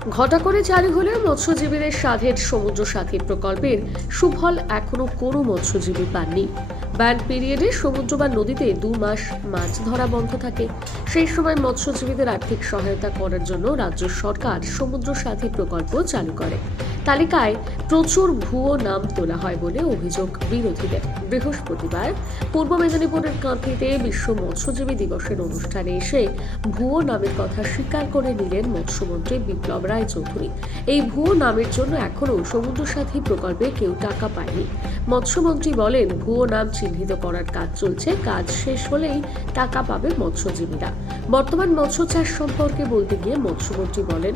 ঘটা করে চালু হলেও মৎস্যজীবীদের স্বাদের সমুদ্র সাথী প্রকল্পের সুফল এখনো কোনো মৎস্যজীবী পাননি। ব্যান পিরিয়ডে সমুদ্র বা নদীতে 2 মাস মাছ ধরা বন্ধ থাকে। সেই সময় মৎস্যজীবীদের আর্থিক সহায়তা করার জন্য রাজ্য সরকার সমুদ্র সাথী প্রকল্প চালু করে। তালিকায় প্রচুর ভুয়ো নাম তোলা হয় বলে অভিযোগ বিরোধীদের। বৃহস্পতিবার পূর্ব মেদিনীপুরের কাঁথিতে বিশ্ব মৎস্যজীবী দিবসের অনুষ্ঠানে এসে ভুয়ো নামের কথা স্বীকার করে নিলেন মৎস্যমন্ত্রী বিপ্লব রায়চৌধুরী। এই ভুয়ো নামের জন্য এখনও সমুদ্র সাথী প্রকল্পে কেউ টাকা পায়নি। মৎস্যমন্ত্রী বলেন, ভুয়ো নাম চিহ্নিত করার কাজ চলছে, কাজ শেষ হলেই টাকা পাবে মৎস্যজীবীরা। বর্তমান মৎস্য চাষ সম্পর্কে বলতে গিয়ে মৎস্যমন্ত্রী বলেন,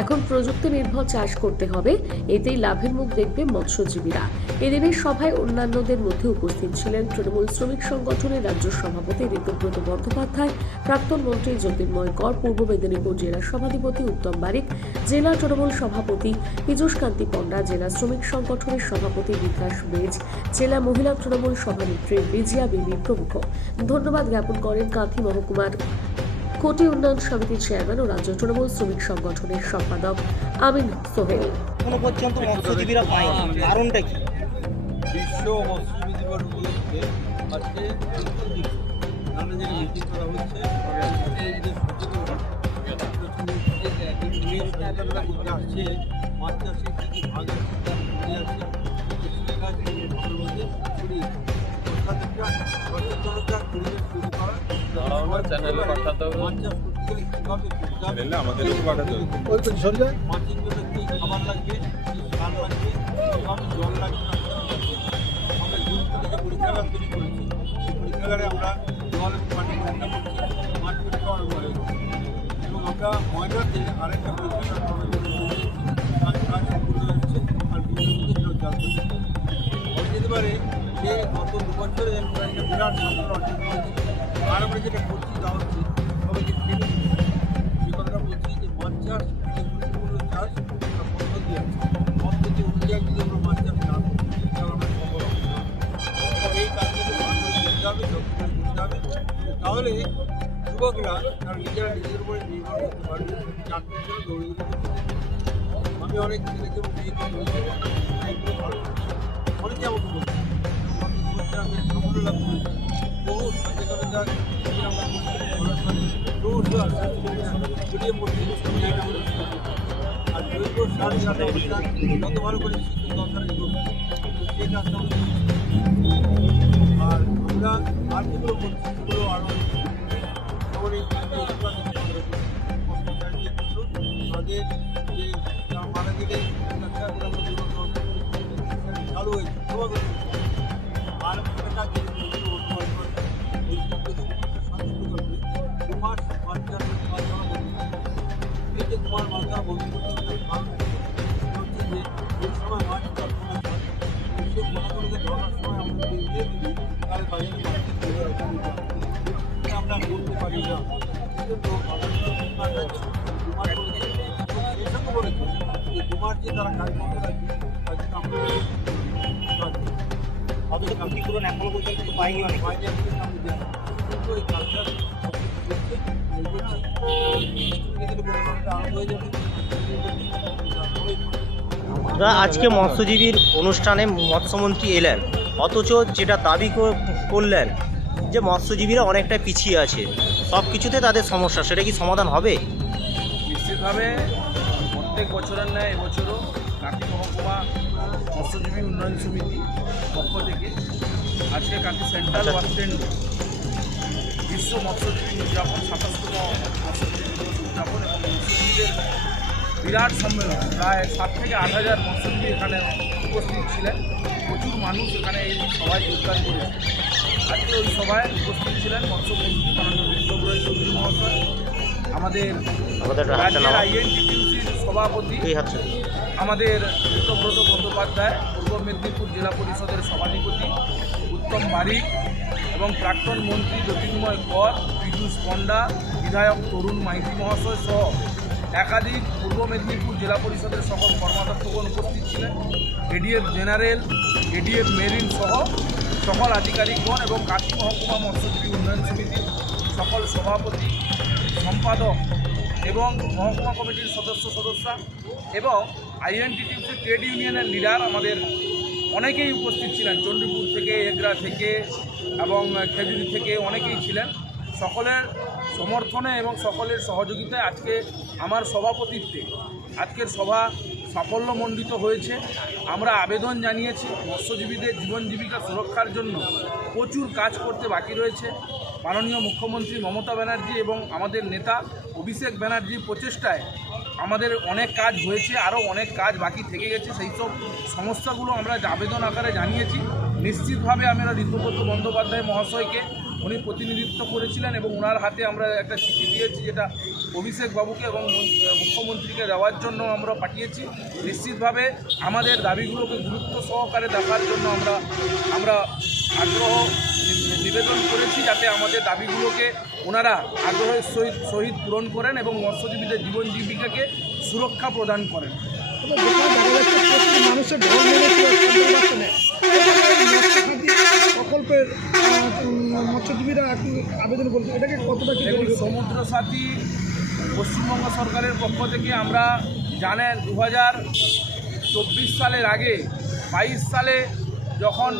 এখন প্রযুক্তি নির্ভর চাষ করতে হবে, এতেই লাভের মুখ দেখবে মৎস্যজীবীরা। এদিনের সভায় অন্যান্যদের মধ্যে উপস্থিত ছিলেন তৃণমূল শ্রমিক সংগঠনের রাজ্য সভাপতি ঋতুব্রত বন্দ্যোপাধ্যায়, প্রাক্তন মন্ত্রী জ্যোতির্ময় কর, পূর্ব মেদিনীপুর জেলা সভাধিপতি উত্তম বারিক, জেলা তৃণমূল সভাপতি পীযূষ কান্তি পণ্ডা, জেলা শ্রমিক সংগঠনের সভাপতি বিকাশ বেজ, জেলা মহিলা তৃণমূল সভানেত্রী বিজিয়া বিবি প্রমুখ। ধন্যবাদ জ্ঞাপন করেন কাঁথি মহকুমার কোটি উন্নয়ন সমিতির চেয়ারম্যান ও রাজ্য তৃণমূল শ্রমিক সংগঠনের সম্পাদক আমিন সোহেল। এখনো পর্যন্ত মৎস্যজীবীরা পায়নি, কারণটা কি? বিশ্ব মৎস্যজীবী দিবস উপলক্ষে আজকে নানা জায়গায় মিটিং করা হচ্ছে। মৎস্যজীবীদের সচেতনতা করতে আসছে, মাছ চাষে কী কী ভাগ আছে তার বুঝে আছে, কাজ ভালোভাবে ছড়িয়ে অর্থাৎ একটা সচেতনতা পরিবেশ তৈরি করা। মাছ চাষ করতে গেলে কীভাবে করতে হবে, মাছের জন্য কী খাবার লাগবে, কী সার লাগবে, কীভাবে জল লাগবে। আমরা জুন থেকে পরীক্ষাগার তৈরি করেছি। এই পরীক্ষাগারে আমরা জল পানি পরীক্ষা করছি, মাছ পরীক্ষা করে এবং আমরা ময়দাতে আরেকটা পরীক্ষাগার কাজ সম্পূর্ণ হচ্ছে। আর বিভিন্ন মধ্যে চাল করছে বলা যেতে পারে যে গত 2 বছরে আমরা একটা বিরাট সাফল্য অর্জন করেছি। আর আমরা যেটা করছি তা হচ্ছে সবাইকে ট্রেনিং যে কথাটা বলছি যে মাছ চাষ যে গুরুত্বপূর্ণ চাষ একটা পদ্ধতি আছে, পদ্ধতি অনুযায়ী যদি আমরা মাছ চাষ না করি তাহলে আমরা সফল হব না। এবং এই কাজটাকে ভালো করে করতে হবে, যত্ন করে করতে হবে, তাহলে যুবকরা তারা নিজেরা নিজের উপরে নির্ভর করতে পারবে, চাকরির জন্য দৌড়ে দিতে পারবে। আমি অনেক ছেলেকে মেয়েকে বলছি এগুলো ভালো অনেকে আমাকে বলছি আমি সাফল্য লাভ করেছি। বহু সচেতনতা আমরা বহু ছড়িয়ে পড়ছি। আর জৈব সার যারা যত ভালো করে শিক্ষিত দরকার সেই কাজটা আমরা আর আমরা আর যেগুলো করছি সেগুলো আরও খবরে তাদের যে যারা মারা গেলে চালু হয়েছে সবাই আর একটা কাজ ওই সাথে 2 মাস বাচ্চা মাছ ধরা বন্ধ এই যে তোমার মাছ ধরা বন্ধ করতে কারণ হচ্ছে যে ওই সময় মাছ ধরার সময় সে মহাপুরুষের ধরার সময় আমরা দিয়ে দিই তাহলে বাজারে আমরা করতে পারি না। সেজন্য বলেছে যে 2 মাস যে তারা কাজ বন্ধ রাখবে তার জন্য আমরা অথচ ক্ষতিপূরণ এখনো পর্যন্ত পাইনি অনেক। কিন্তু এই কালচার আমরা আজকে মৎস্যজীবীর অনুষ্ঠানে মৎস্যমন্ত্রী এলেন, অথচ যেটা দাবি করলেন যে মৎস্যজীবীরা অনেকটা পিছিয়ে আছে, সব কিছুতে তাদের সমস্যা, সেটা কি সমাধান হবে? নিশ্চিতভাবে প্রত্যেক বছরের ন্যায় এবছরও কাঁথি মহকুমা মৎস্যজীবী উন্নয়ন সমিতি পক্ষ থেকে আজকে কাঁথি সেন্ট্রাল বাস স্ট্যান্ডে বিশ্ব মৎস্যজীবী উদযাপন 27তম মৎস্যজীবী দিবস উদযাপন এবং মৎস্যজীবীদের বিরাট সম্মেলন, প্রায় 7 থেকে 8 হাজার মৎস্যজীবী এখানে উপস্থিত ছিলেন। প্রচুর মানুষ এখানে এই সভায় যোগদান করেছে। আজকে ওই সভায় উপস্থিত ছিলেন মৎস্যমন্ত্রী মাননীয় বিপ্লব রায়চৌধুরী মহাশয়, আমাদের রাজ্যের আইএনটিটিউসির সভাপতি আমাদের ঋতুব্রত বন্দ্যোপাধ্যায়, পূর্ব মেদিনীপুর জেলা পরিষদের সভাধিপতি উত্তম বারিক এবং প্রাক্তন মন্ত্রী জ্যোতির্ময় কর, পীযূষ পণ্ডা, বিধায়ক তরুণ মাইতি মহাশয় সহ একাধিক পূর্ব মেদিনীপুর জেলা পরিষদের সকল কর্মাধ্যক্ষগণ উপস্থিত ছিলেন। এডিএফ জেনারেল, এডিএফ মেরিন সহ সকল আধিকারিকগণ এবং কাঁথি মহকুমা মৎস্যজীবী উন্নয়ন সমিতির সকল সভাপতি, সম্পাদক এবং মহকুমা কমিটির সদস্যরা এবং আইএনটিটিউসি ট্রেড ইউনিয়নের লিডার আমাদের অনেকেই উপস্থিত ছিলেন। চণ্ডীপুর থেকে, এগরা থেকে এবং খেজুরি থেকে অনেকেই ছিলেন। সকলের সমর্থনে এবং সকলের সহযোগিতায় আজকে আমার সভাপতিত্বে আজকের সভা সাফল্যমণ্ডিত হয়েছে। আমরা আবেদন জানিয়েছি মৎস্যজীবীদের জীবন জীবিকা সুরক্ষার জন্য প্রচুর কাজ করতে বাকি রয়েছে। মাননীয় মুখ্যমন্ত্রী মমতা ব্যানার্জি এবং আমাদের নেতা অভিষেক ব্যানার্জির প্রচেষ্টায় আমাদের অনেক কাজ হয়েছে, আরও অনেক কাজ বাকি থেকে গেছে। সেই সব সমস্যাগুলো আমরা আবেদন আকারে জানিয়েছি। নিশ্চিতভাবে আমরা ঋতুব্রত বন্দ্যোপাধ্যায় মহাশয়কে উনি প্রতিনিধিত্ব করেছিলেন এবং ওনার হাতে আমরা একটা চিঠি দিয়েছি, যেটা অভিষেক বাবুকে এবং মুখ্যমন্ত্রীকে দেওয়ার জন্য আমরা পাঠিয়েছি। নিশ্চিতভাবে আমাদের দাবিগুলোকে গুরুত্ব সহকারে দেখার জন্য আমরা আগ্রহ নিবেদন করেছি, যাতে আমাদের দাবিগুলোকে ওনারা আগ্রহের সহিত পূরণ করেন এবং মৎস্যজীবীদের জীবন জীবিকাকে সুরক্ষা প্রদান করেন। মানুষের প্রকল্পের মৎস্যজীবীরা এখন আবেদন করছে, এটাকে কতটা কি? সমুদ্র সাথী পশ্চিমবঙ্গ সরকারের পক্ষ থেকে আমরা জানেন 2024 সালের আগে 22 সালে যখন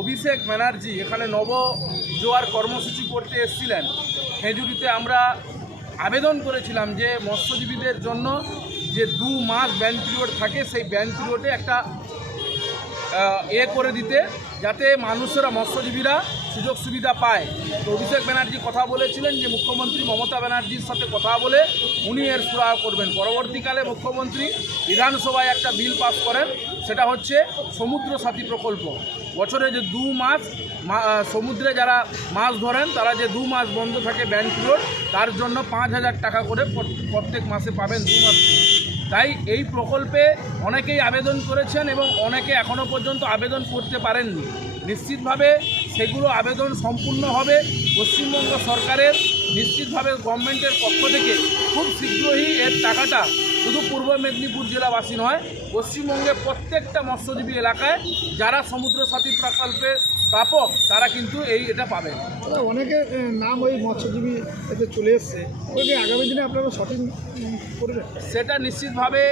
অভিষেক ব্যানার্জি এখানে নব জোয়ার কর্মসূচি করতে এসেছিলেন, খেজুরিতে আমরা আবেদন করেছিলাম যে মৎস্যজীবীদের জন্য যে 2 মাস ব্যান পিরিয়ড থাকে, সেই ব্যান পিরিয়ডে একটা করে দিতে, যাতে মানুষেরা মৎস্যজীবীরা সুযোগ সুবিধা পায়। তো অভিষেক ব্যানার্জি কথা বলেছিলেন যে মুখ্যমন্ত্রী মমতা ব্যানার্জির সাথে কথা বলে উনি এর সুরাহা করবেন। পরবর্তীকালে মুখ্যমন্ত্রী বিধানসভায় একটা বিল পাস করেন, সেটা হচ্ছে সমুদ্র সাথী প্রকল্প। বছরে যে 2 মাস সমুদ্রে যারা মাছ ধরেন তারা যে 2 মাস বন্ধ থাকে ব্যান পিরিয়ড, তার জন্য 5,000 টাকা করে প্রত্যেক মাসে পাবেন 2 মাস। তাই এই প্রকল্পে অনেকেই আবেদন করেছেন এবং অনেকে এখনও পর্যন্ত আবেদন করতে পারেননি। নিশ্চিতভাবে সেগুলো আবেদন সম্পূর্ণ হবে। পশ্চিমবঙ্গ সরকারের নিশ্চিতভাবে গভর্নমেন্টের পক্ষ থেকে খুব শীঘ্রই এর টাকাটা শুধু পূর্ব মেদিনীপুর জেলাবাসী নয়, পশ্চিমবঙ্গের প্রত্যেকটা মৎস্যজীবী এলাকায় যারা সমুদ্র সাথী প্রকল্পের প্রাপক তারা কিন্তু এটা পাবেন। অনেকের নাম ওই মৎস্যজীবী এতে চলে এসছে, ওই আগামী দিনে আপনারা সঠিক করবেন? সেটা নিশ্চিতভাবে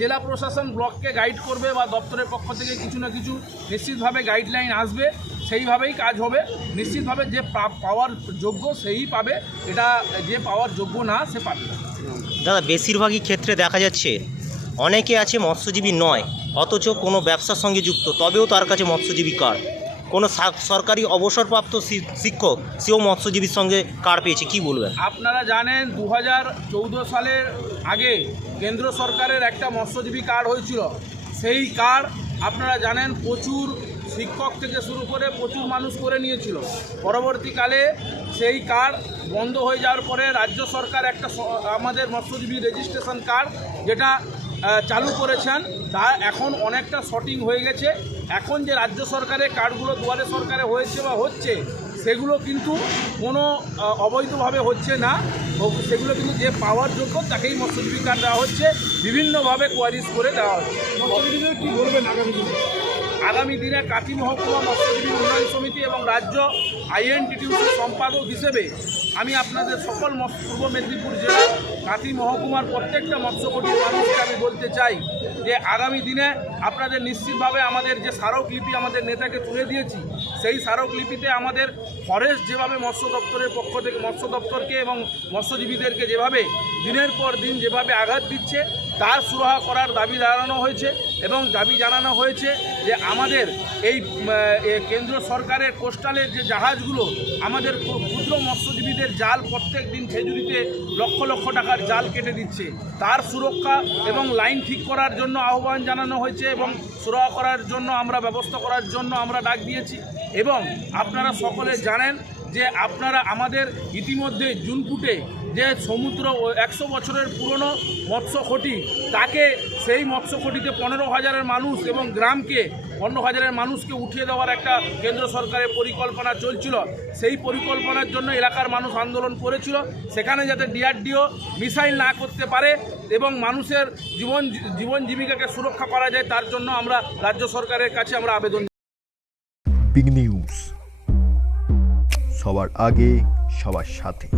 জেলা প্রশাসন ব্লককে গাইড করবে বা দপ্তরের পক্ষ থেকে কিছু না কিছু নিশ্চিতভাবে গাইডলাইন আসবে, সেইভাবেই কাজ হবে। নিশ্চিতভাবে যে পাওয়ার যোগ্য সেই পাবে, এটা যে পাওয়ার যোগ্য না সে পাবে না। দাদা, বেশিরভাগই ক্ষেত্রে দেখা যাচ্ছে অনেকে আছে মৎস্যজীবী নয়, অথচ কোনো ব্যবসার সঙ্গে যুক্ত, তবেও তার কাছে মৎস্যজীবী কার্ড। কোনো সরকারি অবসরপ্রাপ্ত শিক্ষক সেও মৎস্যজীবীর সঙ্গে কার্ড পেয়েছে, কি বলবেন? আপনারা জানেন 2014 সালের আগে কেন্দ্র সরকারের একটা মৎস্যজীবী কার্ড হয়েছিল। সেই কার্ড আপনারা জানেন প্রচুর শিক্ষক থেকে শুরু করে প্রচুর মানুষ করে নিয়েছিল। পরবর্তীকালে সেই কার্ড বন্ধ হয়ে যাওয়ার পরে রাজ্য সরকার একটা আমাদের মৎস্যজীবী রেজিস্ট্রেশন কার্ড যেটা চালু করেছেন, তা এখন অনেকটা শর্টিং হয়ে গেছে। এখন যে রাজ্য সরকারের কার্ডগুলো দুয়ারে সরকারে হয়েছে বা হচ্ছে, সেগুলো কিন্তু কোনো অবৈধভাবে হচ্ছে না, সেগুলো কিন্তু যে পাওয়ার যোগ্য তাকেই মৎস্যজীবী কার্ড দেওয়া হচ্ছে, বিভিন্নভাবে কোয়ারিজ করে দেওয়া হচ্ছে। মৎস্যজীবীদের কী বলবেন আগামী দিনে? আগামী দিনে কাঁথি মহকুমা মৎস্যজীবী উন্নয়ন সমিতি এবং রাজ্য আইএনটিটিউসির সম্পাদক হিসেবে আমি আপনাদের সকল পূর্ব মেদিনীপুর জেলার কাঁথি মহকুমার প্রত্যেকটা মৎস্যকটির মানুষকে আমি বলতে চাই যে আগামী দিনে আপনাদের নিশ্চিতভাবে আমাদের যে স্মারকলিপি আমাদের নেতাকে তুলে দিয়েছি, সেই স্মারকলিপিতে আমাদের ফরেস্ট যেভাবে মৎস্য দপ্তরের পক্ষ থেকে মৎস্য দপ্তরকে এবং মৎস্যজীবীদেরকে যেভাবে দিনের পর দিন যেভাবে আঘাত দিচ্ছে, তার সুরাহা করার দাবি জানানো হয়েছে এবং দাবি জানানো হয়েছে যে আমাদের এই কেন্দ্র সরকারের কোস্টালের যে জাহাজগুলো আমাদের ক্ষুদ্র মৎস্যজীবীদের জাল প্রত্যেক দিন খেজুরিতে লক্ষ লক্ষ টাকার জাল কেটে দিচ্ছে, তার সুরক্ষা এবং লাইন ঠিক করার জন্য আহ্বান জানানো হয়েছে এবং সুরাহা করার জন্য আমরা ব্যবস্থা করার জন্য আমরা ডাক দিয়েছি। এবং আপনারা সকলে জানেন যে আপনারা আমাদের ইতিমধ্যে জুনপুটে যে সমুদ্র 100 বছরের পুরনো মৎস্যখটি, তাকে সেই মৎস্যখটিতে 15,000 মানুষ এবং গ্রামকে 15,000 মানুষকে উঠিয়ে দেওয়ার একটা কেন্দ্র সরকারের পরিকল্পনা চলছিল। সেই পরিকল্পনার জন্য এলাকার মানুষ আন্দোলন করেছিল, সেখানে যাতে ডিআরডিও মিসাইল না করতে পারে এবং মানুষের জীবন জীবিকাকে সুরক্ষা করা যায়, তার জন্য আমরা রাজ্য সরকারের কাছে আমরা আবেদন। বিগ নিউজ, সবার আগে সবার সাথে।